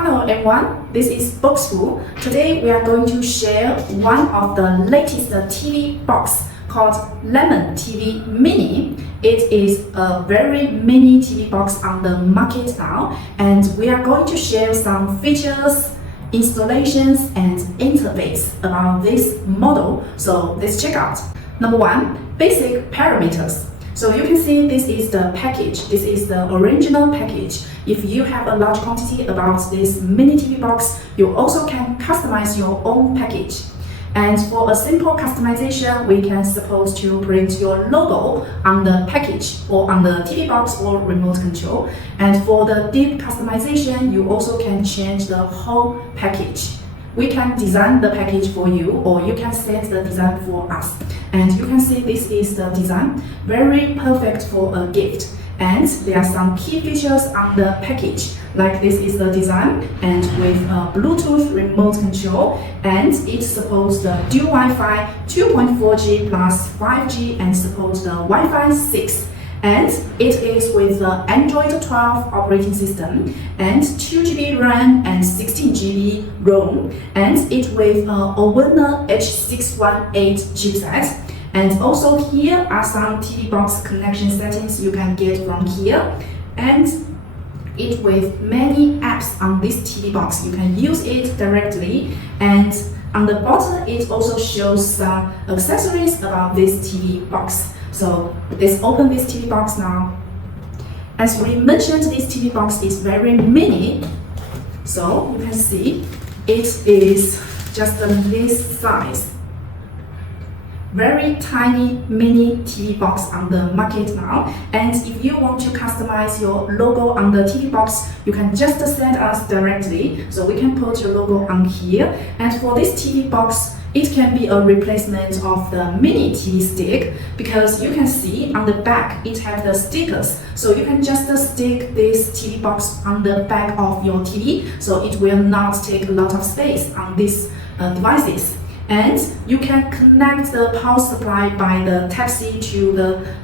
Hello everyone, this is BOXPUT. Today we are going to share one of the latest TV box called Lemon TV Mini. It is a very mini TV box on the market now, and we are going to share some features, installations and interface about this model. So let's check out. Number one, basic parameters. So you can see this is the package. This is the original package. If you have a large quantity about this mini TV box, you also can customize your own package. And for a simple customization, we can suppose to print your logo on the package or on the TV box or remote control. And for the deep customization, you also can change the whole package. We can design the package for you, or you can set the design for us. And you can see this is the design, very perfect for a gift. And there are some key features on the package, like this is the design and with a Bluetooth remote control, and it supports the Dual Wi-Fi 2.4G plus 5G and supports the Wi-Fi 6. And it is with the Android 12 operating system and 2GB RAM and 16GB ROM, and it with Ozon H618 chipset. And also here are some TV box connection settings you can get from here, and it with many apps on this TV box. You can use it directly, and on the bottom it also shows some accessories about this TV box. So let's open this TV box now. As we mentioned, this TV box is very mini, so you can see it is just this size. Very tiny mini TV box on the market now. And if you want to customize your logo on the TV box, you can just send us directly. So we can put your logo on here. And for this TV box, it can be a replacement of the mini TV stick, because you can see on the back it has the stickers. So you can just stick this TV box on the back of your TV, so it will not take a lot of space on these devices. And you can connect the power supply by the Type-C to the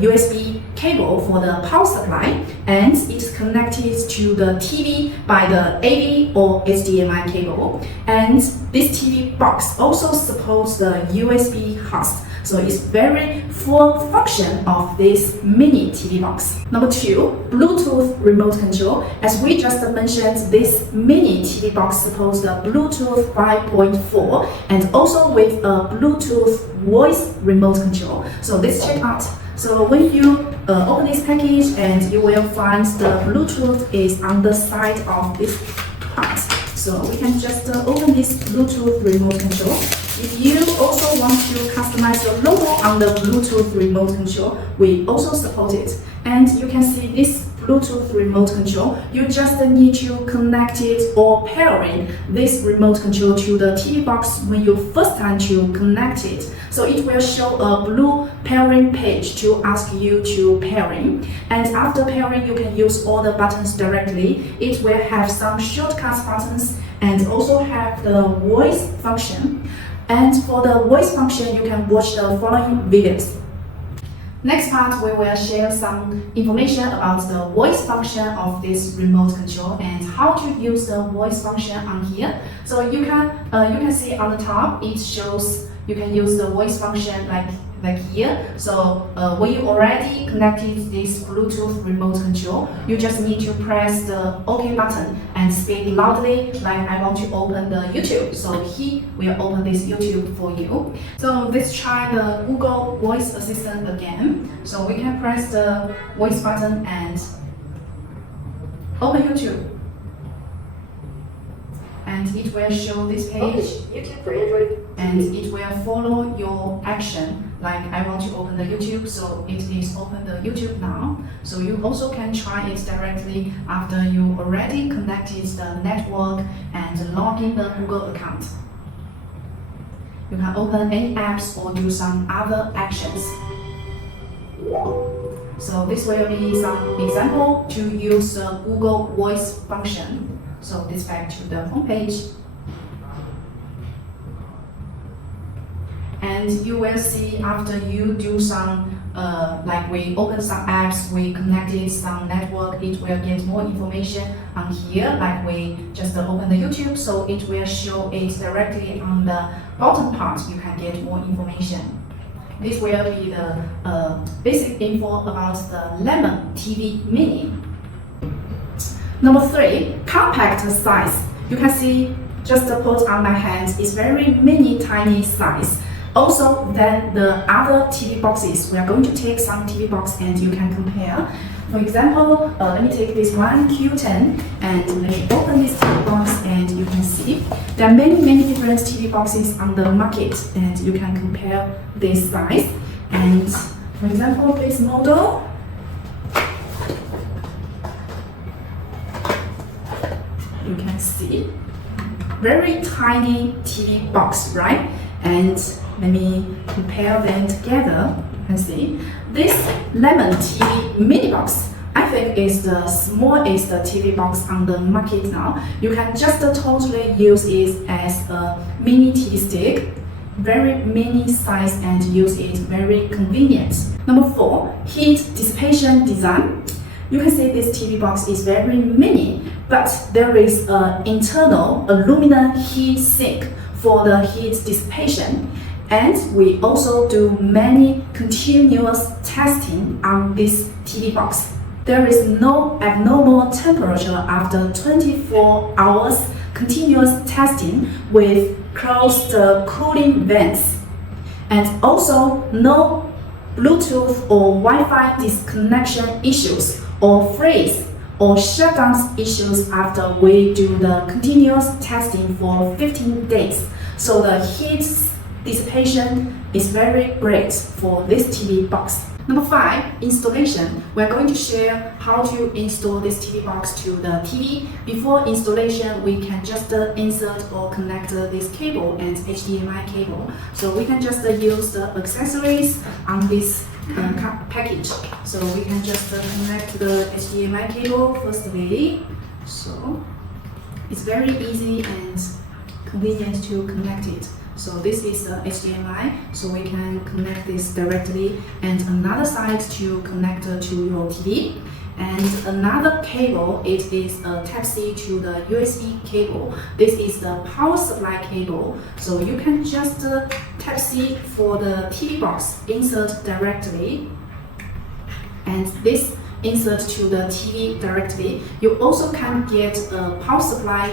USB cable for the power supply, and it's connected to the TV by the AV or HDMI cable. And this TV box also supports the USB host, so it's very full function of this mini TV box. Number two, Bluetooth remote control. As we just mentioned, this mini TV box supports the Bluetooth 5.4 and also with a Bluetooth voice remote control. So let's check out. So when you open this package, and you will find the Bluetooth is on the side of this part. So we can just open this Bluetooth remote control. If you also want to customize your logo on the Bluetooth remote control, we also support it. And you can see this Bluetooth remote control, you just need to connect it or pairing this remote control to the TV box when you first time to connect it. So it will show a blue pairing page to ask you to pairing. And after pairing, you can use all the buttons directly. It will have some shortcut buttons and also have the voice function. And for the voice function, you can watch the following videos. Next part, we will share some information about the voice function of this remote control and how to use the voice function on here. So you can see on the top, it shows you can use the voice function like here. So when you already connected this Bluetooth remote control, you just need to press the OK button and speak loudly, like I want to open the YouTube. So he will open this YouTube for you. So let's try the Google Voice Assistant again. So we can press the voice button and open YouTube. And it will show this page. YouTube for Android. And it will follow your action. Like I want to open the YouTube, so it is open the YouTube now. So you also can try it directly after you already connected the network and log in the Google account. You can open any apps or do some other actions. So this will be some example to use the Google Voice function. So let's back to the home page. And you will see after you do some like we open some apps, we connected some network, it will get more information on here. Like we just open the YouTube, so it will show it directly on the bottom part. You can get more information. This will be the basic info about the Lemon TV Mini. Number 3, compact size. You can see just put on my hand is very mini tiny size. Also, then the other TV boxes, we are going to take some TV box and you can compare. For example, let me take this one, Q10, and let me open this TV box and you can see there are many different TV boxes on the market and you can compare this size. And for example, this model, you can see very tiny TV box, right? And let me compare them together. You can see this Lemon TV Mini Box, I think is the smallest TV box on the market now. You can just totally use it as a mini TV stick, very mini size, and use it very convenient. Number 4, heat dissipation design. You can see this TV box is very mini, but there is an internal aluminum heat sink for the heat dissipation. And we also do many continuous testing on this TV box. There is no abnormal temperature after 24 hours continuous testing with closed cooling vents. And also no Bluetooth or Wi-Fi disconnection issues or freeze or shutdowns issues after we do the continuous testing for 15 days. So the heat dissipation is very great for this TV box. Number 5, installation. We're going to share how to install this TV box to the TV. Before installation, we can just insert or connect this cable and HDMI cable. So we can just use the accessories on this package. So we can just connect the HDMI cable firstly. So it's very easy and convenient to connect it. So this is the HDMI, so we can connect this directly, and another side to connect to your TV. And another cable, it is a Type-C to the USB cable. This is the power supply cable. So you can just Type-C for the TV box, insert directly. And this insert to the TV directly. You also can get a power supply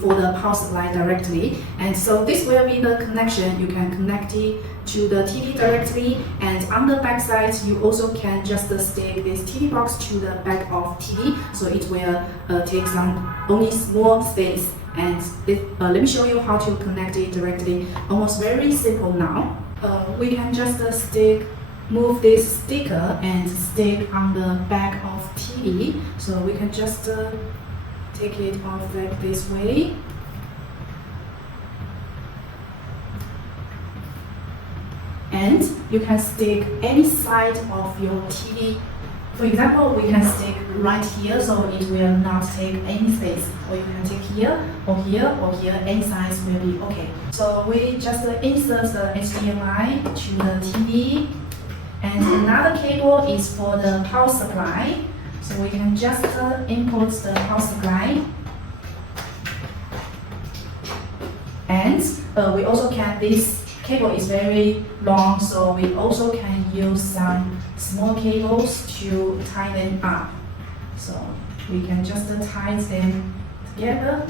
for the power supply directly. And so this will be the connection. You can connect it to the TV directly, and on the back side you also can just stick this TV box to the back of TV, so it will take some only small space. And let me show you how to connect it directly. Almost very simple now. We can just move this sticker and stick on the back of TV. So we can just take it off like this way. And you can stick any side of your TV. For example, we can stick right here, so it will not take any space. Or you can take here, or here, or here. Any size will be okay. So we just insert the HDMI to the TV. And another cable is for the power supply. So we can just input the power supply. And we also can, this cable is very long, so we also can use some small cables to tie them up. So we can just tie them together.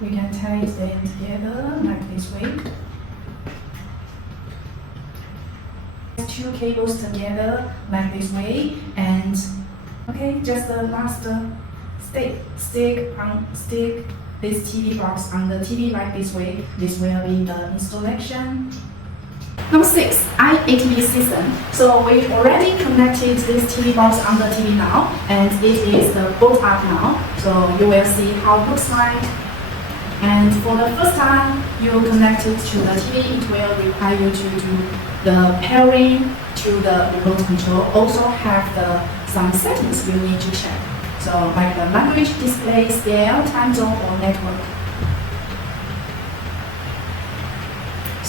We can tie them together like this way. Two cables together like this way, and okay, just the last stick this TV box on the TV like this way. This will be the installation. Number 6, iATV system. So we've already connected this TV box on the TV now, and it is the boot up now. So you will see how it looks like. And for the first time you connect it to the TV, it will require you to do the pairing to the remote control. Also have some settings you need to check. So like the language, display, scale, time zone, or network.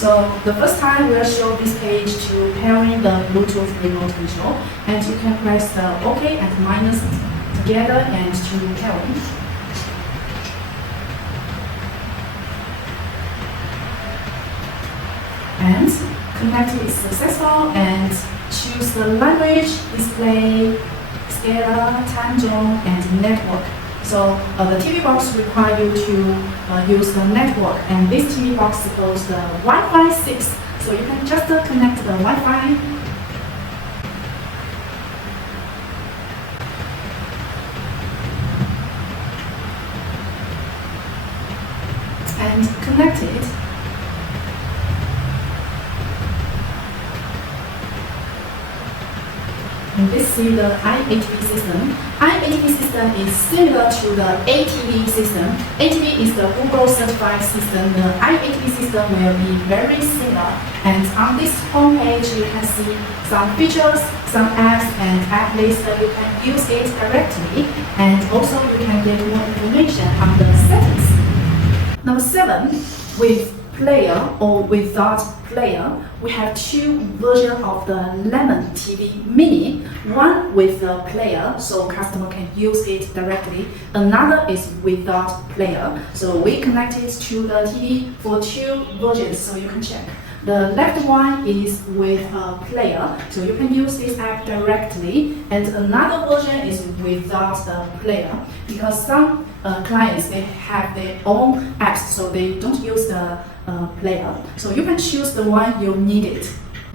So the first time we'll show this page to pairing the Bluetooth remote control, and you can press the OK and minus together and to pairing. And connected is successful, and choose the language, display, scalar, time zone, and network. So the TVBox requires you to use the network, and this TVBox supports the Wi-Fi 6. So you can just connect the Wi-Fi and connect it. And this is the iATV system. iATV system is similar to the ATV system. ATV is the Google certified system. The iATV system will be very similar. And on this homepage, you can see some features, some apps, and app list that you can use it directly. And also you can get more information on the settings. Number 7, with player or without player, we have two versions of the Lemon TV Mini. One with the player, so customer can use it directly. Another is without player. So we connected to the TV for two versions, so you can check. The left one is with a player, so you can use this app directly, and another version is without the player, because some clients, they have their own apps, so they don't use the player. So you can choose the one you needed.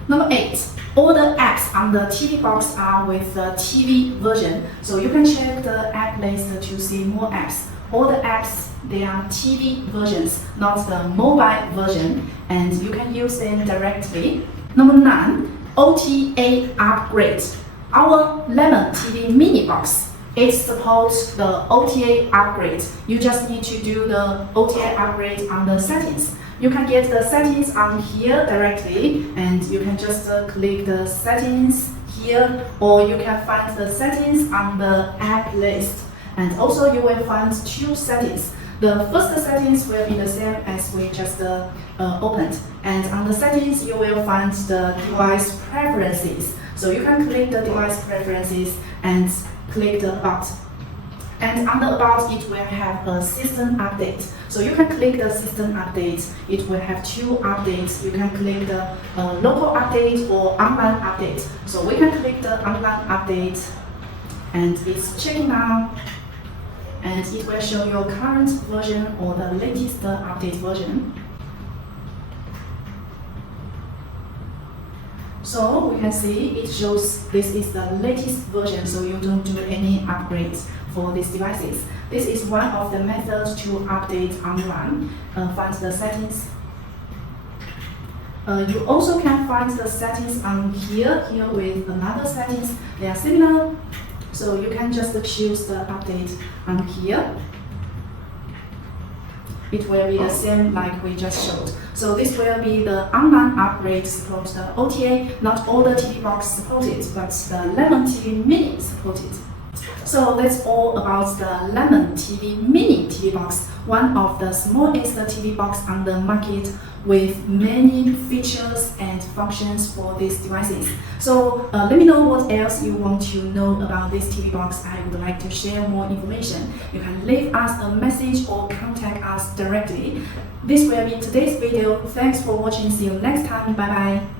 Number 8, all the apps on the TVBox are with the TV version, so you can check the app list to see more apps. All the apps, they are TV versions, not the mobile version, and you can use them directly. Number 9, OTA Upgrade. Our Lemon TV Mini Box, it supports the OTA Upgrade. You just need to do the OTA Upgrade on the settings. You can get the settings on here directly, and you can just click the settings here, or you can find the settings on the app list. And also you will find two settings. The first settings will be the same as we just opened. And on the settings, you will find the device preferences. So you can click the device preferences and click the About. And on the About, it will have a system update. So you can click the system update. It will have two updates. You can click the local update or online update. So we can click the online update, and it's checking now. And it will show your current version or the latest update version. So we can see it shows this is the latest version, so you don't do any upgrades for these devices. This is one of the methods to update online. Find the settings. You also can find the settings on here with another settings. They are similar. So you can just choose the update on here. It will be the same like we just showed. So this will be the online upgrade support the OTA. Not all the TVBox support it, but the Lemon TV Mini support it. So that's all about the Lemon TV Mini TV box, one of the smallest TV box on the market with many features and functions for these devices. So let me know what else you want to know about this TV box. I would like to share more information. You can leave us a message or contact us directly. This will be today's video. Thanks for watching. See you next time. Bye bye.